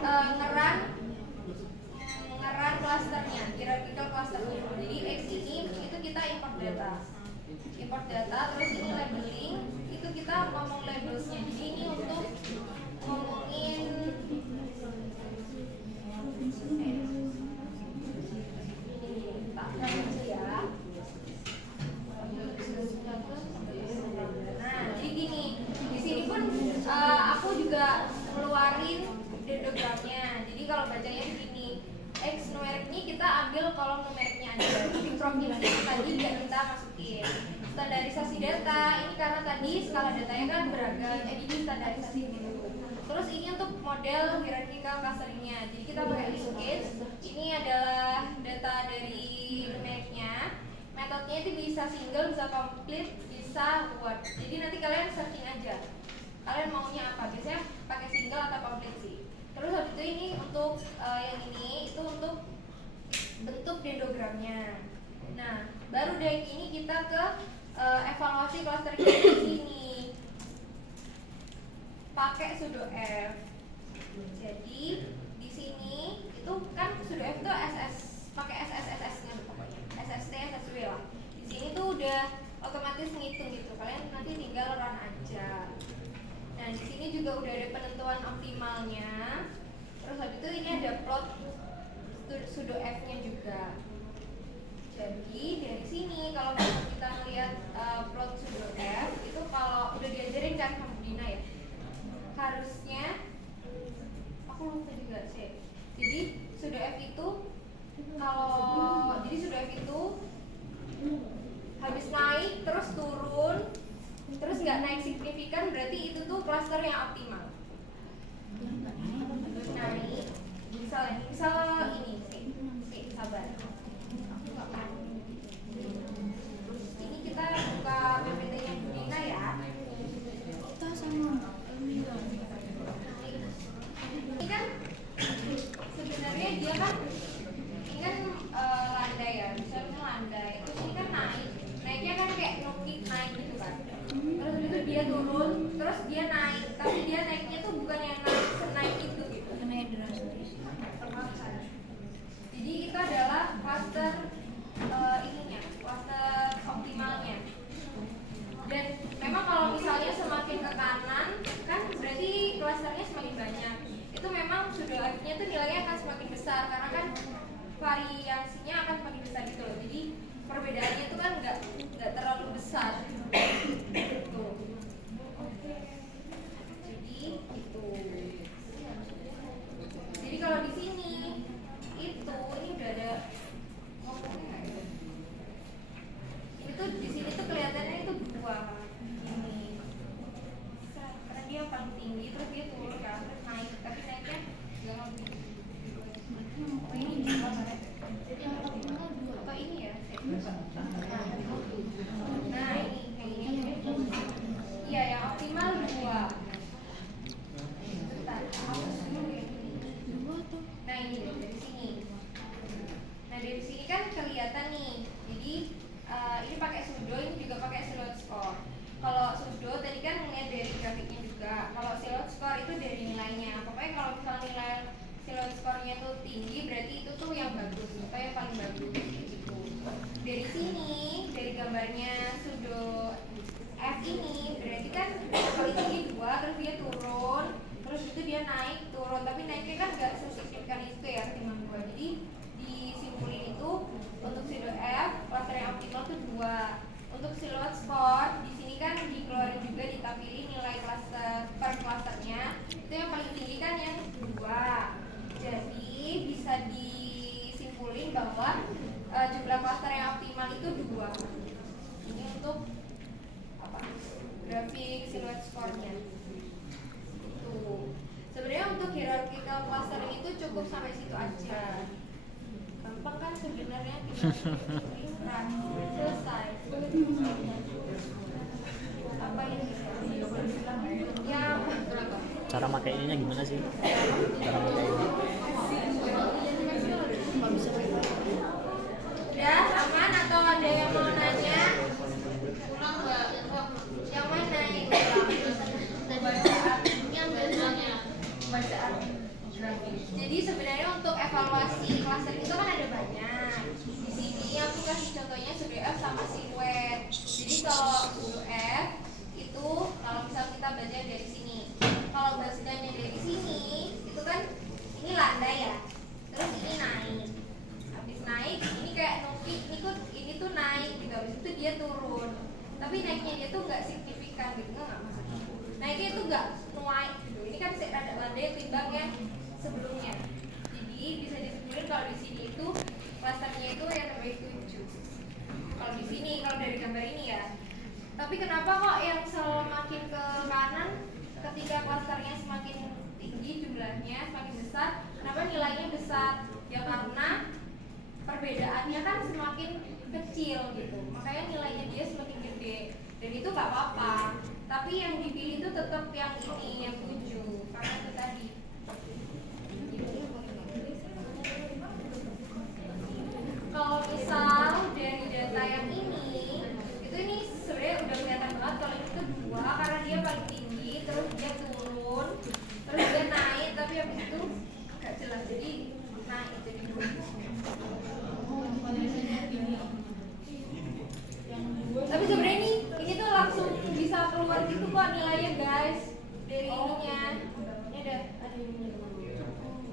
ngeran klasternya, hierarchical klasternya. Jadi X ini itu kita import data, terus ini labeling, itu kita ngomong labelsnya. Jadi ini untuk ngomongin Nah, jadi gini, di sini pun aku juga ngeluarin dendogramnya. Jadi kalau bacanya begini, X numerik ini kita ambil kolom numeriknya aja. Di provinsi tadi nggak kita masukin. Standarisasi data ini karena tadi skala datanya kan beragam, jadi di standarisasi gitu. Terus ini untuk model hierarchical clusteringnya. Jadi kita pakai linkage. Ini adalah data dari numeriknya. Metodenya itu bisa single, bisa complete, bisa word. Jadi nanti kalian searching aja. Kalian maunya apa? Biasanya pakai single atau complete sih. Terus habis itu ini untuk yang ini itu untuk bentuk dendogramnya. Nah, baru dari ini kita ke evaluasi clustering di sini. Pakai pseudo F. Jadi di sini itu kan pseudo F itu SS, pakai SSSS-nya pokoknya. SST, SSW lah. Di sini tuh udah otomatis ngitung gitu. Kalian nanti tinggal run aja. Nah, di sini juga udah ada penentuan optimalnya. Terus habis itu ini ada plot pseudo F-nya juga. Jadi dari sini kalau kita melihat plot pseudo F itu kalau udah diajarin kan sama Dina ya, harusnya aku lupa juga sih. Jadi pseudo F itu pseudo F itu habis naik terus turun terus nggak naik signifikan, berarti itu tuh cluster yang optimal. Naik misal ini sih sabar. Ini kita buka PPT-nya Dina ya. Kita sama ini kan sebenarnya dia kan ini kan landai ya, misalnya landai terus ini kan naiknya kan kayak nukik naik gitu kan, terus itu dia turun terus dia naik, tapi dia naiknya tuh bukan yang naik itu gitu, naik drastis. Jadi itu adalah cluster cluster optimalnya. Dan memang kalau misalnya semakin ke kanan kan berarti clusternya semakin banyak. Itu memang pseudo F-nya tuh nilainya akan semakin besar karena kan variasinya akan semakin besar gitu loh. Jadi perbedaannya itu kan nggak terlalu besar. Gitu. Jadi kalau di sini ini udah ada ngomongnya nggak ya? Itu di sini tuh kelihatannya itu dua ini karena dia paling tinggi terus dia turun kan terus naik, tapi naiknya nggak lebih ini dua apa ini ya nah ini kayak ini iya yang optimal dua. Nah ini dari sini. Nah dari sini kan kelihatan nih. Jadi ini pakai pseudo, ini juga pakai silhouette score. Kalau pseudo tadi kan ngeliat dari grafiknya juga. Kalau silhouette score itu dari nilainya. Pokoknya kalau misalnya nilai silhouette score-nya itu tinggi, berarti itu tuh yang bagus atau yang paling bagus gitu. Dari sini, dari gambarnya pseudo F ini, berarti kan kalau tinggi 2, terus dia turun, terus itu dia naik turun, tapi naiknya kan nggak sesignifikan itu ya ketimbang 2. Jadi disimpulin itu untuk pseudo F cluster yang optimal itu 2. Untuk silhouette score di sini kan dikeluarin juga, ditampilin nilai cluster per clusternya, itu yang paling tinggi kan yang 2. Jadi bisa disimpulin bahwa jumlah cluster yang optimal itu 2. Ini untuk grafik silhouette score-nya. Sebenarnya untuk hierarchical clustering itu cukup sampai situ aja. Gampang kan sebenarnya, tinggal selesai. Apa ini? Yang cara makainya gimana sih? Cara makainya? Udah aman atau ada yang mau nanya? Yang mana ini? Bacaan. Yang biasanya bacaan. Jadi sebenarnya untuk evaluasi klaster itu kan ada banyak. Di sini aku kasih contohnya pseudo F sama siluet. Jadi kalau pseudo F itu kalau misal kita baca dari sini, kalau bacanya dari sini itu kan ini landai ya, terus ini naik. Habis naik ini kayak nuki, ini tuh naik gitu, habis itu dia turun. Tapi naiknya dia tuh nggak signifikan gitu, nggak maksudnya. Naiknya itu nggak naik gitu. Ini kan ada landai timbang yang sebelumnya. Jadi bisa disimpulkan kalau di sini itu klasternya itu yang terbaik 7. Kalau di sini, kalau dari gambar ini ya. Tapi kenapa kok yang semakin ke kanan ketika klasternya semakin tinggi jumlahnya, semakin besar, kenapa nilainya besar? Ya karena perbedaannya kan semakin kecil gitu. Makanya nilainya dia semakin gede. Dan itu nggak apa-apa. Tapi yang dipilih itu tetap yang ini, yang 7. Karena itu tadi. Kalau misal dari data yang ini sebenarnya udah kelihatan banget kalau ini tuh 2 karena dia paling tinggi, terus dia turun, terus dia naik, tapi habis itu gak jelas, jadi naik jadi 2. Tapi sebenarnya ini tuh langsung bisa keluar gitu kok nilainya guys dari ininya. Ini ada ininya.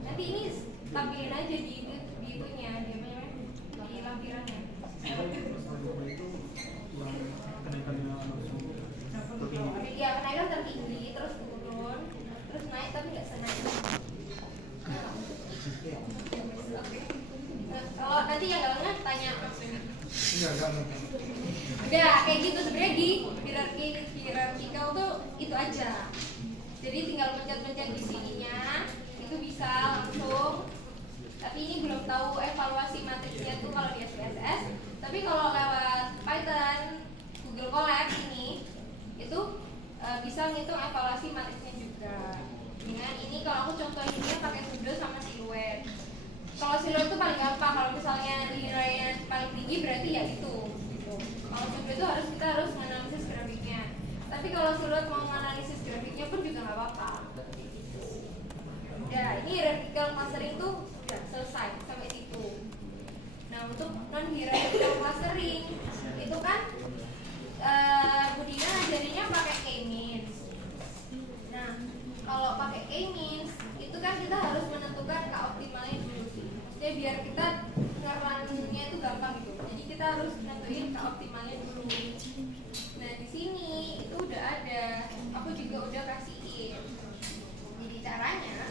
Nanti ini tampilin aja di itunya, di lampirannya. Iya, kenaikan tertinggi, terus turun, terus naik tapi nggak senaik. Kalau nanti yang galangnya tanya maksudnya. Udah kayak gitu sebenarnya di hierarkikal tuh itu aja. Jadi tinggal pencet-pencet di sininya itu bisa langsung. Tapi ini belum tahu evaluasi matriksnya tuh kalau di SPSS. Tapi kalau lewat Python, Google Colab ini itu bisa ngitung evaluasi matriksnya juga. Dengan ini kalau aku contohinnya pakai pseudo sama siluet. Kalau siluet itu paling gampang. Kalau misalnya nilainya paling tinggi berarti ya itu. Gitu. Kalau pseudo itu kita harus menganalisis grafiknya. Tapi kalau siluet mau menganalisis grafiknya pun juga nggak apa-apa. Ya, ini hierarchical clustering itu udah selesai sampai situ. Nah, untuk non hierarchical clustering itu kan Budina ngajarinya pakai K-means. Nah, kalau pakai K-means itu kan kita harus menentukan K optimalnya dulu sih. Maksudnya biar kita ngerunnya itu gampang gitu. Jadi kita harus nentuin K optimalnya dulu. Nah, di sini itu udah ada. Aku juga udah kasihin. Jadi caranya